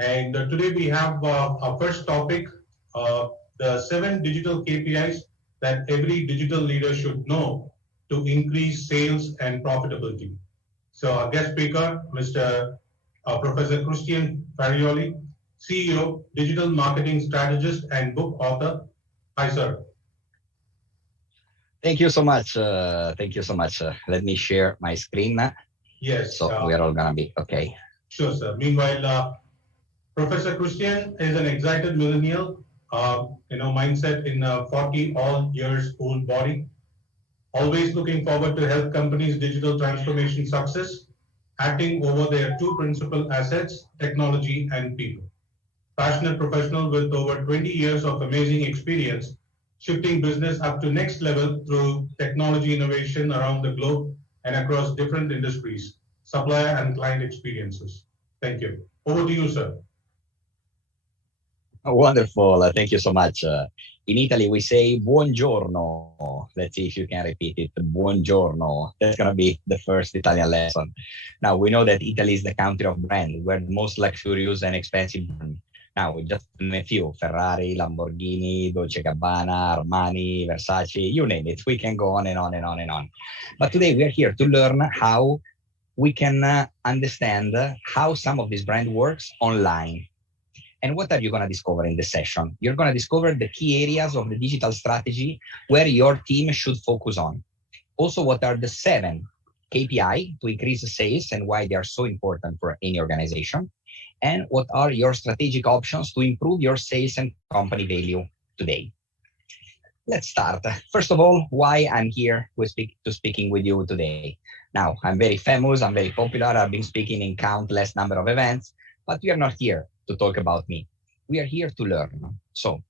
And today we have our first topic, the 7 digital KPIs that every digital leader should know to increase sales and profitability. So our guest speaker, Mr. Professor Christian Farioli, CEO, digital marketing strategist and book author. Hi, sir. Thank you so much. Let me share my screen. Yes. So we're all gonna be okay. Sure, sir. Meanwhile, Professor Christian is an excited millennial, mindset in a 40 all years old body, always looking forward to help companies' digital transformation success, acting over their two principal assets, technology and people. Passionate professional with over 20 years of amazing experience, shifting business up to next level through technology innovation around the globe and across different industries, supplier and client experiences. Thank you. Over to you, sir. Wonderful. Thank you so much. In Italy, we say buongiorno. Let's see if you can repeat it. Buongiorno. That's going to be the first Italian lesson. Now, we know that Italy is the country of brand, where the most luxurious and expensive brand. Now, just to name a few, Ferrari, Lamborghini, Dolce Gabbana, Armani, Versace, you name it. We can go on and on and on and on. But today we are here to learn how we can understand how some of this brand works online. And what are you going to discover in this session? You're going to discover the key areas of the digital strategy where your team should focus on. Also, what are the 7 KPI to increase sales and why they are so important for any organization? And what are your strategic options to improve your sales and company value today? Let's start. First of all, why I'm here speaking with you today. Now, I'm very famous, I'm very popular, I've been speaking in countless number of events, but we are not here to talk about me. We are here to learn. So,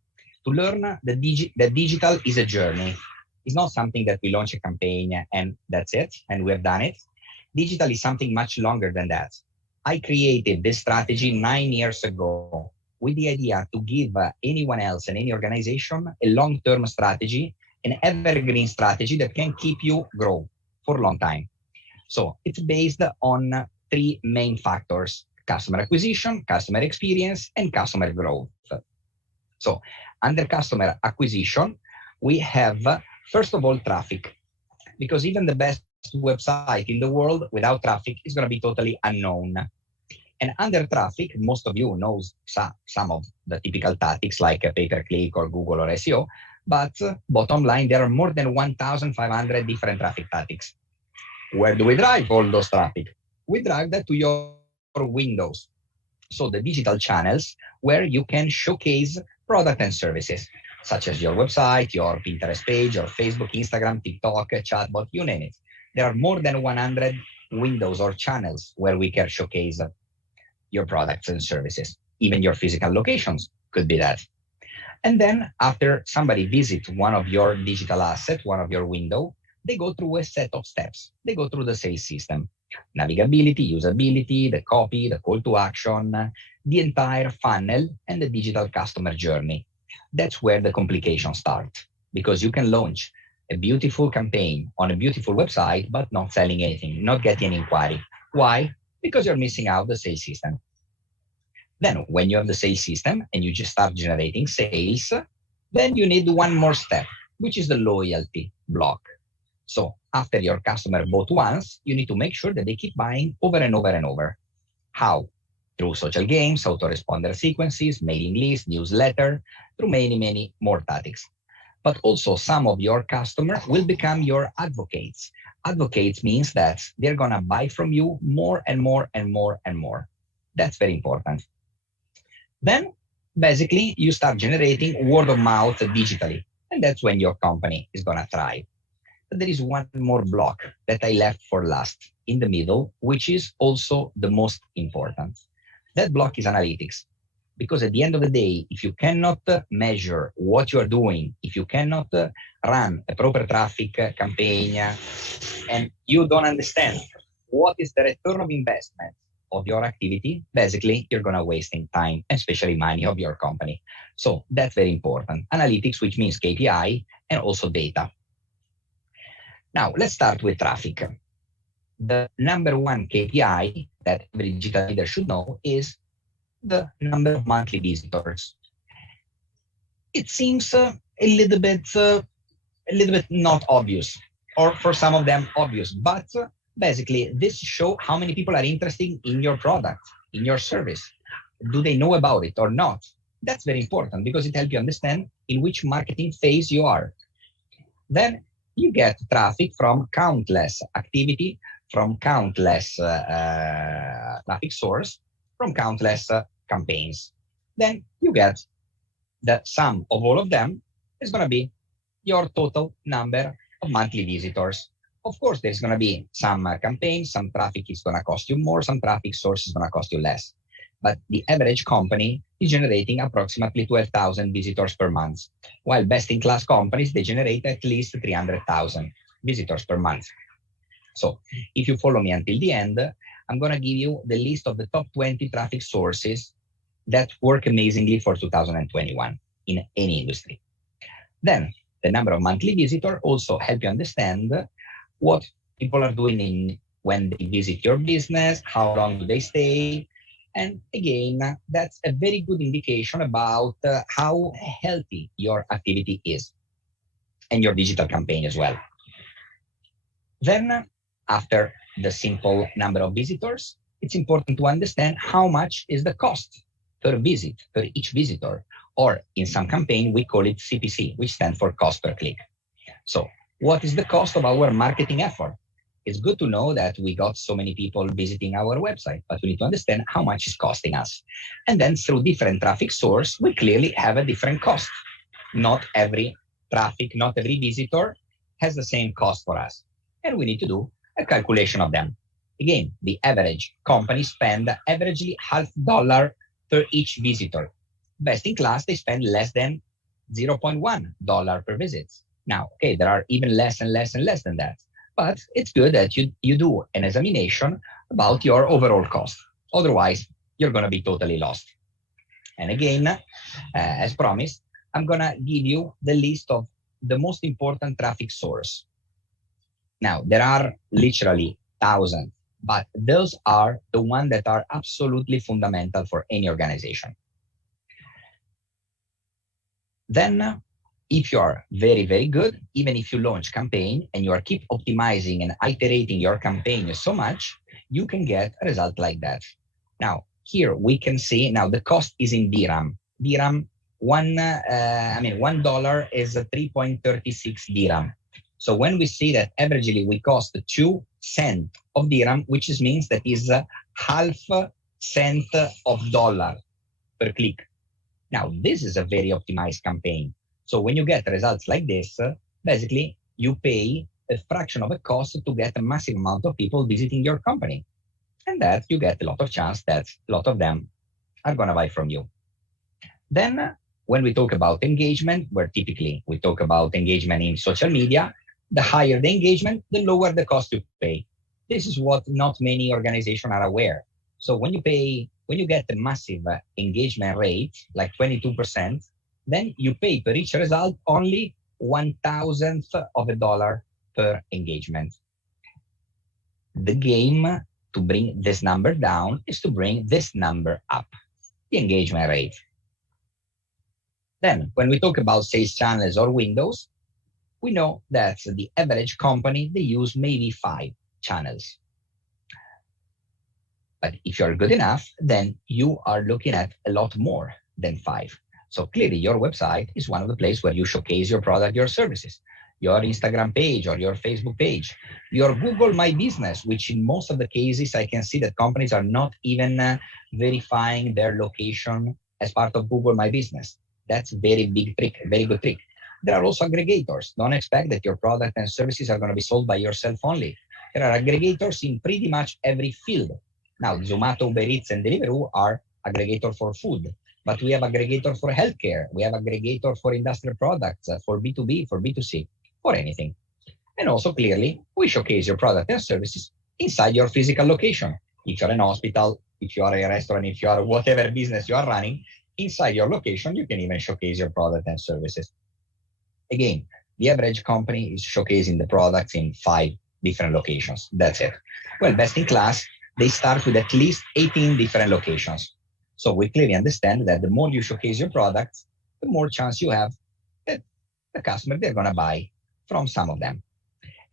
to learn that digital is a journey. It's not something that we launch a campaign and that's it, and we have done it. Digital is something much longer than that. I created this strategy 9 years ago with the idea to give anyone else and any organization a long-term strategy, an evergreen strategy that can keep you grow for a long time. So it's based on 3 main factors: customer acquisition, customer experience, and customer growth. So under customer acquisition, we have, first of all, traffic, because even the best website in the world without traffic is going to be totally unknown. And under traffic, most of you knows some of the typical tactics like pay-per-click or Google or SEO, but bottom line, there are more than 1,500 different traffic tactics. Where do we drive all those traffic? We drive that to your windows. So the digital channels where you can showcase product and services, such as your website, your Pinterest page, or Facebook, Instagram, TikTok, chatbot, you name it. There are more than 100 windows or channels where we can showcase your products and services. Even your physical locations could be that. And then after somebody visits one of your digital assets, one of your window, they go through a set of steps. They go through the sales system. Navigability, usability, the copy, the call to action, the entire funnel, and the digital customer journey. That's where the complications start, because you can launch a beautiful campaign on a beautiful website, but not selling anything, not getting an inquiry. Why? Because you're missing out the sales system. Then when you have the sales system and you just start generating sales, then you need one more step, which is the loyalty block. So after your customer bought once, you need to make sure that they keep buying over and over and over. How? Through social games, autoresponder sequences, mailing lists, newsletter, through many, many more tactics. But also some of your customers will become your advocates. Advocates means that they're going to buy from you more and more and more and more. That's very important. Then basically you start generating word of mouth digitally. And that's when your company is going to thrive. But there is one more block that I left for last in the middle, which is also the most important. That block is analytics. Because at the end of the day, if you cannot measure what you are doing, if you cannot run a proper traffic campaign, and you don't understand what is the return of investment of your activity, basically you're going to wasting time, especially money of your company. So that's very important. Analytics, which means KPI and also data. Now let's start with traffic. The number one KPI that every digital leader should know is the number of monthly visitors. It seems a little bit not obvious, or for some of them obvious, but basically this shows how many people are interested in your product, in your service. Do they know about it or not? That's very important because it helps you understand in which marketing phase you are. Then you get traffic from countless activity, from countless traffic source, from countless campaigns. Then you get the sum of all of them is going to be your total number of monthly visitors. Of course, there's going to be some campaigns, some traffic is going to cost you more, some traffic source is going to cost you less. But the average company is generating approximately 12,000 visitors per month, while best-in-class companies, they generate at least 300,000 visitors per month. So if you follow me until the end, I'm going to give you the list of the top 20 traffic sources that work amazingly for 2021 in any industry. Then the number of monthly visitors also help you understand what people are doing when they visit your business, how long do they stay. And again, that's a very good indication about how healthy your activity is and your digital campaign as well. Then after the simple number of visitors, it's important to understand how much is the cost per visit, per each visitor, or in some campaign, we call it CPC, which stands for cost per click. So what is the cost of our marketing effort? It's good to know that we got so many people visiting our website, but we need to understand how much it's costing us. And then through different traffic source, we clearly have a different cost. Not every traffic, not every visitor has the same cost for us. And we need to do a calculation of them. Again, the average company spend averagely $0.50 per each visitor. Best in class, they spend less than $0.1 per visit. Now, okay, there are even less and less and less than that. But it's good that you do an examination about your overall cost. Otherwise, you're going to be totally lost. And again, as promised, I'm going to give you the list of the most important traffic source. Now, there are literally thousands, but those are the ones that are absolutely fundamental for any organization. Then, if you are very, very good, even if you launch campaign and you are keep optimizing and iterating your campaign so much, you can get a result like that. Now, here we can see, now the cost is in dirham. Dirham, $1 is 3.36 dirham. So when we see that averagely we cost 2 cents of dirham, which means that is half cent of dollar per click. Now, this is a very optimized campaign. So when you get results like this, basically you pay a fraction of a cost to get a massive amount of people visiting your company. And that you get a lot of chance that a lot of them are going to buy from you. Then when we talk about engagement, where typically we talk about engagement in social media, the higher the engagement, the lower the cost you pay. This is what not many organizations are aware. So when you get a massive engagement rate, like 22%, then you pay per each result only $0.001 per engagement. The game to bring this number down is to bring this number up, the engagement rate. Then when we talk about sales channels or windows, we know that the average company, they use maybe 5 channels. But if you're good enough, then you are looking at a lot more than 5. So clearly your website is one of the places where you showcase your product, your services, your Instagram page or your Facebook page, your Google My Business, which in most of the cases, I can see that companies are not even verifying their location as part of Google My Business. That's a very big trick, a very good trick. There are also aggregators. Don't expect that your product and services are going to be sold by yourself only. There are aggregators in pretty much every field. Now, Zomato, Uber Eats, and Deliveroo are aggregator for food. But we have aggregator for healthcare. We have aggregator for industrial products, for B2B, for B2C, for anything. And also, clearly, we showcase your product and services inside your physical location. If you're an hospital, if you are a restaurant, if you are whatever business you are running, inside your location, you can even showcase your product and services. Again, the average company is showcasing the products in 5 different locations. That's it. Well, best in class, they start with at least 18 different locations. So we clearly understand that the more you showcase your products, the more chance you have that the customer, they're going to buy from some of them.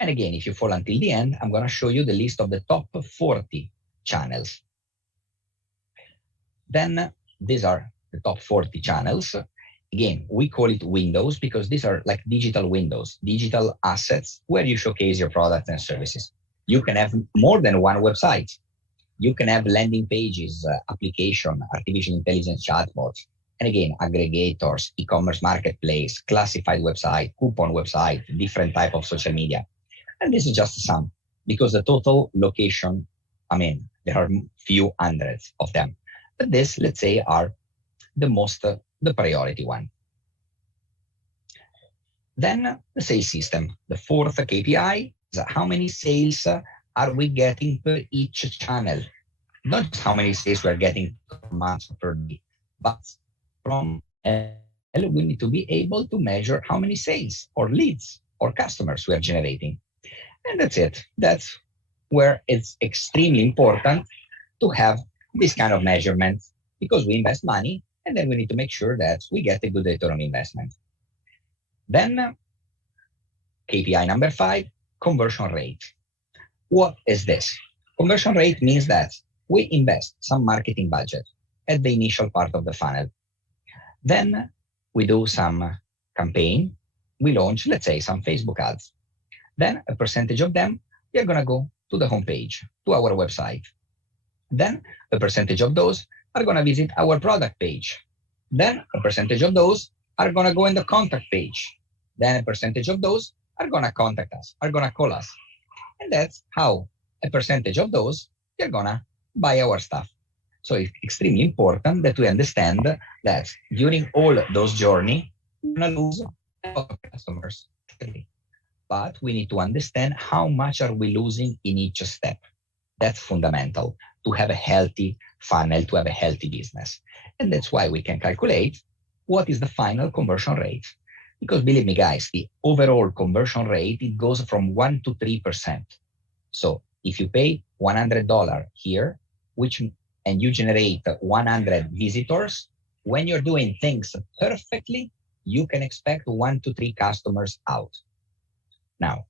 And again, if you follow until the end, I'm going to show you the list of the top 40 channels. Then these are the top 40 channels. Again, we call it windows because these are like digital windows, digital assets where you showcase your products and services. You can have more than one website. You can have landing pages, application, artificial intelligence chatbots, and again, aggregators, e-commerce marketplace, classified website, coupon website, different type of social media. And this is just some because the total location, there are few hundreds of them. But this, let's say, are the priority one. Then the sales system. The fourth KPI is how many sales are we getting per each channel? Not just how many sales we're getting per month or per day, but from we need to be able to measure how many sales or leads or customers we are generating. And that's it. That's where it's extremely important to have this kind of measurement because we invest money and then we need to make sure that we get a good return on investment. Then KPI number 5, conversion rate. What is this? Conversion rate means that we invest some marketing budget at the initial part of the funnel. Then we do some campaign. We launch, let's say, some Facebook ads. Then a percentage of them, they're going to go to the homepage, to our website. Then a percentage of those are going to visit our product page. Then a percentage of those are going to go in the contact page. Then a percentage of those are going to contact us, are going to call us. And that's how a percentage of those, they're going to buy our stuff. So it's extremely important that we understand that during all those journey, we're going to lose a lot of customers. But we need to understand how much are we losing in each step. That's fundamental to have a healthy funnel, to have a healthy business. And that's why we can calculate what is the final conversion rate. Because believe me, guys, the overall conversion rate, it goes from 1 to 3%. So if you pay $100 here, and you generate 100 visitors, when you're doing things perfectly, you can expect 1 to 3 customers out. Now,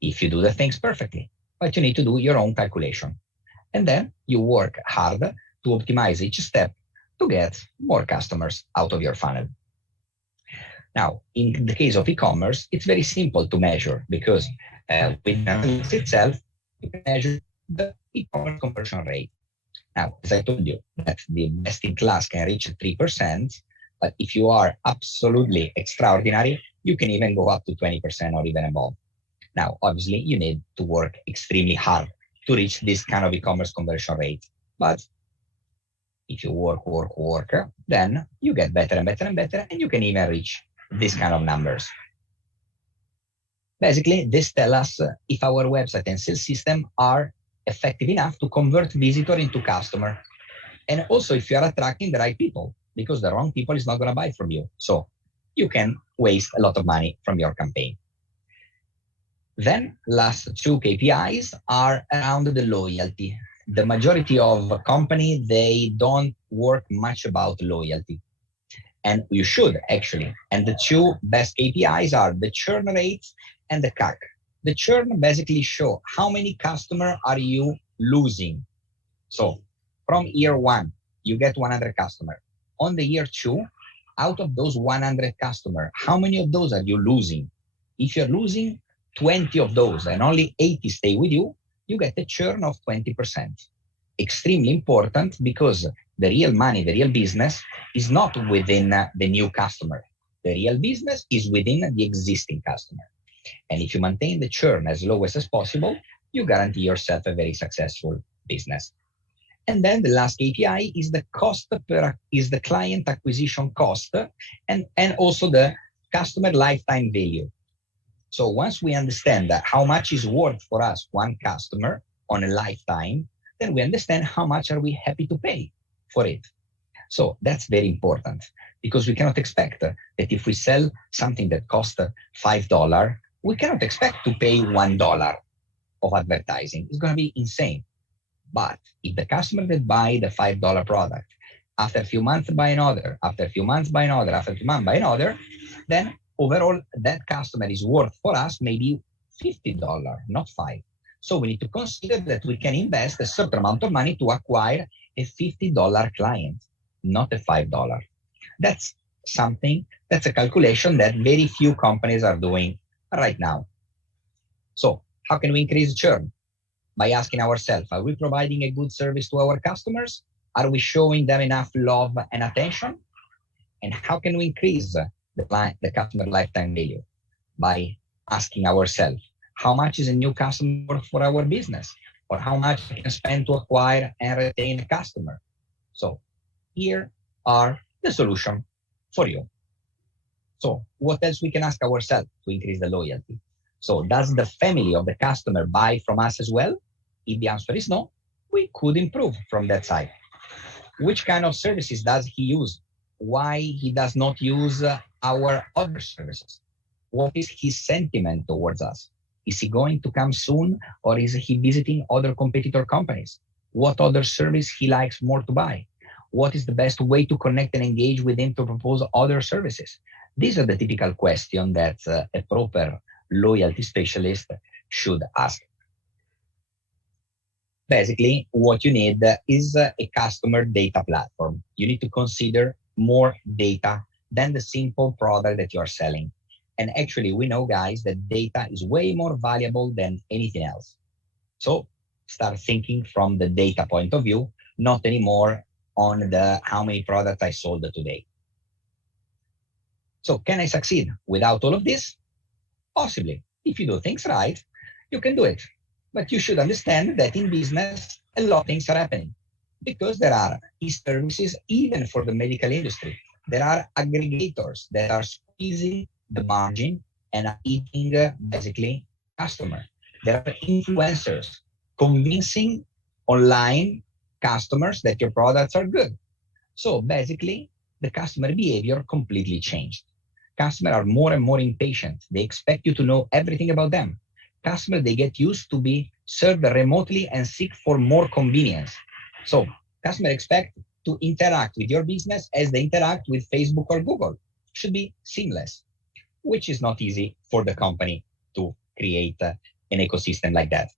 if you do the things perfectly, but you need to do your own calculation. And then you work hard to optimize each step to get more customers out of your funnel. Now, in the case of e-commerce, it's very simple to measure because with analytics itself, you can measure the e-commerce conversion rate. Now, as I told you, that the best in class can reach 3%, but if you are absolutely extraordinary, you can even go up to 20% or even above. Now, obviously, you need to work extremely hard to reach this kind of e-commerce conversion rate. But if you work, then you get better and better and better, and you can even reach this kind of numbers. Basically, this tells us if our website and sales system are effective enough to convert visitor into customer. And also if you are attracting the right people, because the wrong people is not going to buy from you. So you can waste a lot of money from your campaign. Then last 2 KPIs are around the loyalty. The majority of company, they don't work much about loyalty. And you should actually. And the 2 best KPIs are the churn rates and the CAC. The churn basically show how many customers are you losing. So from year 1, you get 100 customers. On the year 2, out of those 100 customers, how many of those are you losing? If you're losing 20 of those and only 80 stay with you, you get a churn of 20%. Extremely important because the real money, the real business is not within the new customer. The real business is within the existing customer. And if you maintain the churn as low as possible, you guarantee yourself a very successful business. And then the last KPI is the cost is the client acquisition cost and also the customer lifetime value. So once we understand that how much is worth for us one customer on a lifetime, then we understand how much are we happy to pay for it. So that's very important because we cannot expect that if we sell something that costs $5, we cannot expect to pay $1 of advertising. It's going to be insane. But if the customer that buy the $5 product After a few months, buy another. After a few months, buy another. After a few months, buy another. Then overall, that customer is worth for us maybe $50, not 5. So we need to consider that we can invest a certain amount of money to acquire a $50 client, not a $5. That's something, that's a calculation that very few companies are doing right now. So how can we increase churn? By asking ourselves, are we providing a good service to our customers? Are we showing them enough love and attention? And how can we increase the customer lifetime value? By asking ourselves, how much is a new customer for our business? Or how much I can spend to acquire and retain a customer? So here are the solution for you. So what else we can ask ourselves to increase the loyalty? So does the family of the customer buy from us as well? If the answer is no, we could improve from that side. Which kind of services does he use? Why he does not use our other services? What is his sentiment towards us? Is he going to come soon, or is he visiting other competitor companies? What other service he likes more to buy? What is the best way to connect and engage with him to propose other services? These are the typical questions that a proper loyalty specialist should ask. Basically, what you need is a customer data platform. You need to consider more data than the simple product that you are selling. And actually, we know, guys, that data is way more valuable than anything else. So start thinking from the data point of view, not anymore on the how many products I sold today. So can I succeed without all of this? Possibly. If you do things right, you can do it. But you should understand that in business, a lot of things are happening because there are e-services, even for the medical industry. There are aggregators that are squeezing the margin and are eating basically customer. There are influencers convincing online customers that your products are good. So basically, the customer behavior completely changed. Customers are more and more impatient. They expect you to know everything about them. Customers, they get used to be served remotely and seek for more convenience. So customers expect to interact with your business as they interact with Facebook or Google. Should be seamless, which is not easy for the company to create an ecosystem like that.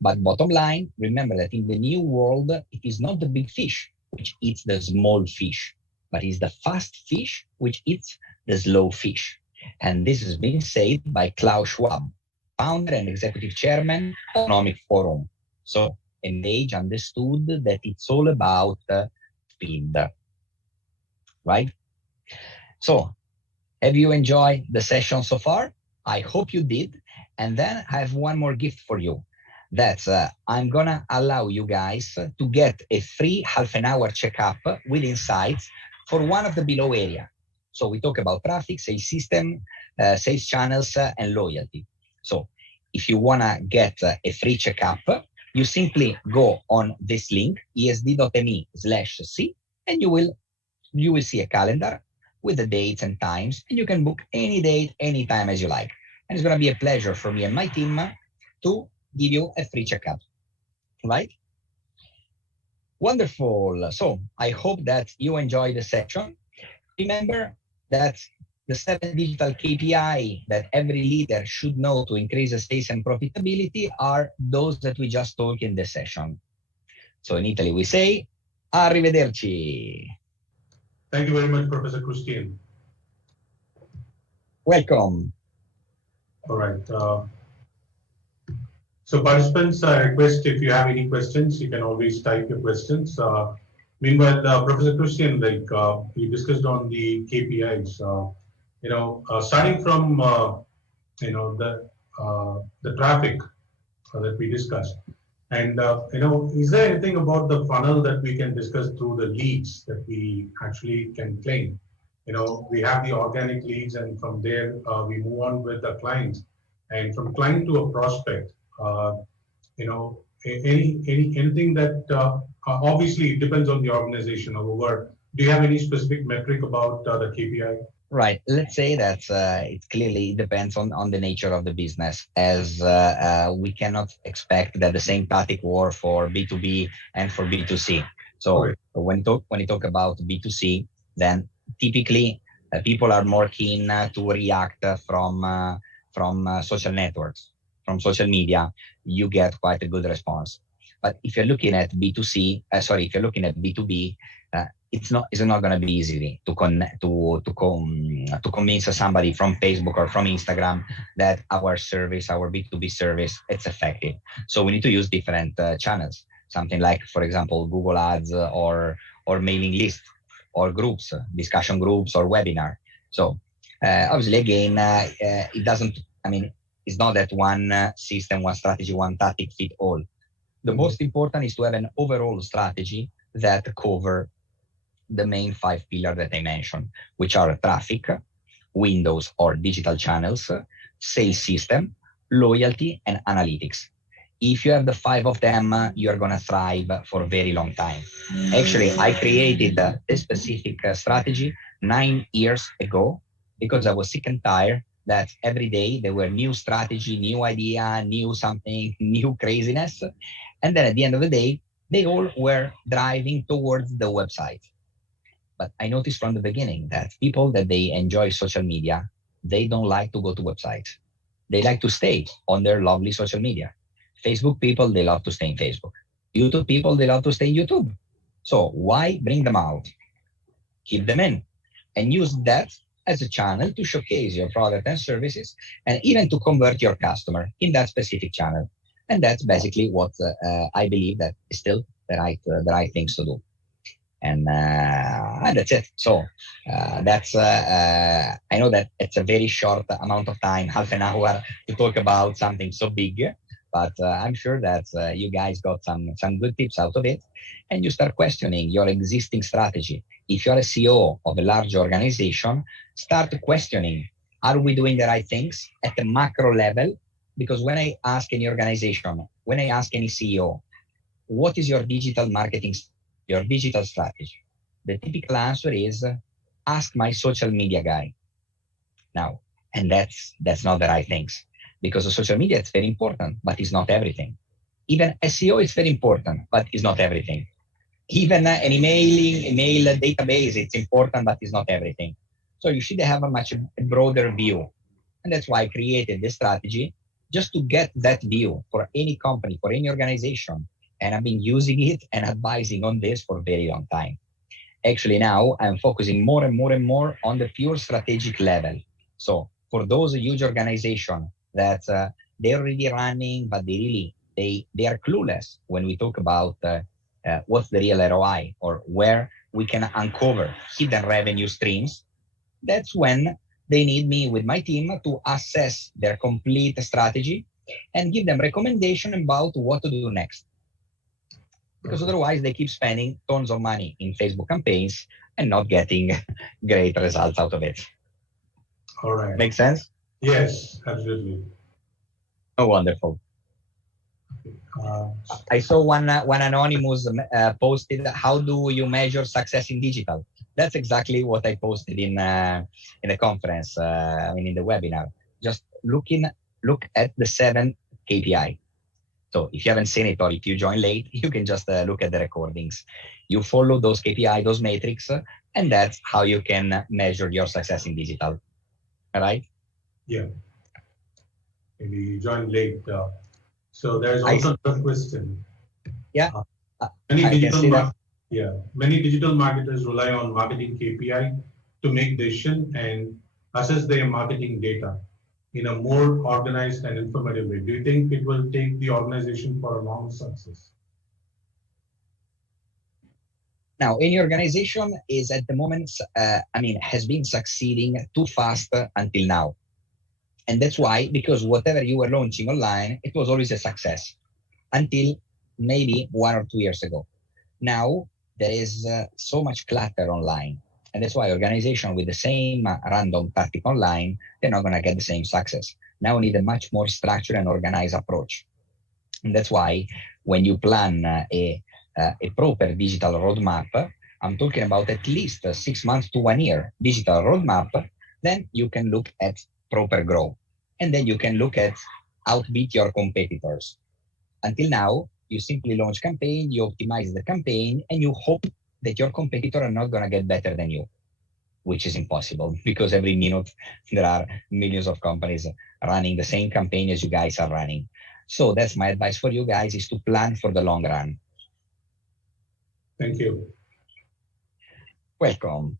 But bottom line, remember that in the new world, it is not the big fish which eats the small fish, but it's the fast fish which eats the slow fish. And this has been said by Klaus Schwab, founder and executive chairman of Economic Forum. So Engage understood that it's all about speed, right? So have you enjoyed the session so far? I hope you did. And then I have one more gift for you. That's I'm going to allow you guys to get a free half an hour checkup with insights for one of the below area. So we talk about traffic, sales system, sales channels, and loyalty. So if you want to get a free checkup, you simply go on this link, esd.me/c, and you will see a calendar with the dates and times, and you can book any date, any time as you like. And it's going to be a pleasure for me and my team to give you a free checkup, right? Wonderful. So I hope that you enjoyed the session. Remember that the 7 digital KPI that every leader should know to increase the sales and profitability are those that we just talked in the session. So in Italy, we say, arrivederci. Thank you very much, Professor Christian. Welcome. All right. So participants, I request if you have any questions, you can always type your questions. Meanwhile, Professor Christian, we discussed on the KPIs. Starting from the traffic that we discussed, and is there anything about the funnel that we can discuss through the leads that we actually can claim? We have the organic leads, and from there we move on with the clients, and from client to a prospect. Anything that obviously it depends on the organization. However, do you have any specific metric about the KPI? Right. Let's say that it clearly depends on the nature of the business, as we cannot expect that the same tactic work for B2B and for B2C. So when you talk about B2C, then typically people are more keen to react from social networks, from social media. You get quite a good response. But if you're looking at B2C, if you're looking at B2B, it's not going to be easy to convince somebody from Facebook or from Instagram that our service, our B2B service, it's effective. So we need to use different channels, something like, for example, Google Ads or mailing list or groups, discussion groups or webinar. So obviously, again, it doesn't. I mean, it's not that one system, one strategy, one tactic fit all. The most important is to have an overall strategy that cover the main 5 pillars that I mentioned, which are traffic, windows or digital channels, sales system, loyalty, and analytics. If you have the 5 of them, you're going to thrive for a very long time. Actually, I created this specific strategy 9 years ago because I was sick and tired that every day there were new strategy, new idea, new something, new craziness. And then at the end of the day, they all were driving towards the website. But I noticed from the beginning that people that they enjoy social media, they don't like to go to websites. They like to stay on their lovely social media. Facebook people, they love to stay in Facebook. YouTube people, they love to stay in YouTube. So why bring them out? Keep them in and use that as a channel to showcase your product and services and even to convert your customer in that specific channel. And that's basically what I believe that is still the right things to do. And that's it. So I know that it's a very short amount of time, half an hour, to talk about something so big, but I'm sure that you guys got some good tips out of it, and you start questioning your existing strategy. If you're a CEO of a large organization, start questioning, are we doing the right things at the macro level? Because when I ask any organization, when I ask any CEO, what is your digital marketing, your digital strategy? The typical answer is, ask my social media guy. Now, and that's not the right things, because the social media is very important, but it's not everything. Even SEO is very important, but it's not everything. Even an email database, it's important, but it's not everything. So you should have a much broader view. And that's why I created this strategy, just to get that view for any company, for any organization. And I've been using it and advising on this for a very long time. Actually, now I'm focusing more and more and more on the pure strategic level. So for those huge organizations that they're already running, but they are clueless when we talk about what's the real ROI or where we can uncover hidden revenue streams, that's when they need me with my team to assess their complete strategy and give them recommendation about what to do next. Because otherwise they keep spending tons of money in Facebook campaigns and not getting great results out of it. All right. Make sense? Yes, absolutely. Oh, wonderful. I saw one anonymous posted, how do you measure success in digital? That's exactly what I posted in the conference, in the webinar. Just look at the 7 KPI. So if you haven't seen it or if you join late, you can just look at the recordings. You follow those KPI, those metrics, and that's how you can measure your success in digital. All right? Yeah. Maybe you joined late. So there's also a question. Yeah. Many digital marketers rely on marketing KPI to make decisions and assess their marketing data in a more organized and informative way. Do you think it will take the organization for a long success? Now, any organization is at the moment, has been succeeding too fast until now. And that's why, because whatever you were launching online, it was always a success until maybe 1 or 2 years ago. Now, there is so much clutter online. And that's why organizations with the same random tactic online, they're not going to get the same success. Now we need a much more structured and organized approach. And that's why when you plan a proper digital roadmap, I'm talking about at least 6 months to 1 year digital roadmap, then you can look at proper growth. And then you can look at outbeat your competitors. Until now, You simply launch campaign, you optimize the campaign, and you hope that your competitor are not going to get better than you, which is impossible because every minute there are millions of companies running the same campaign as you guys are running. So that's my advice for you guys, is to plan for the long run. Thank you. Welcome.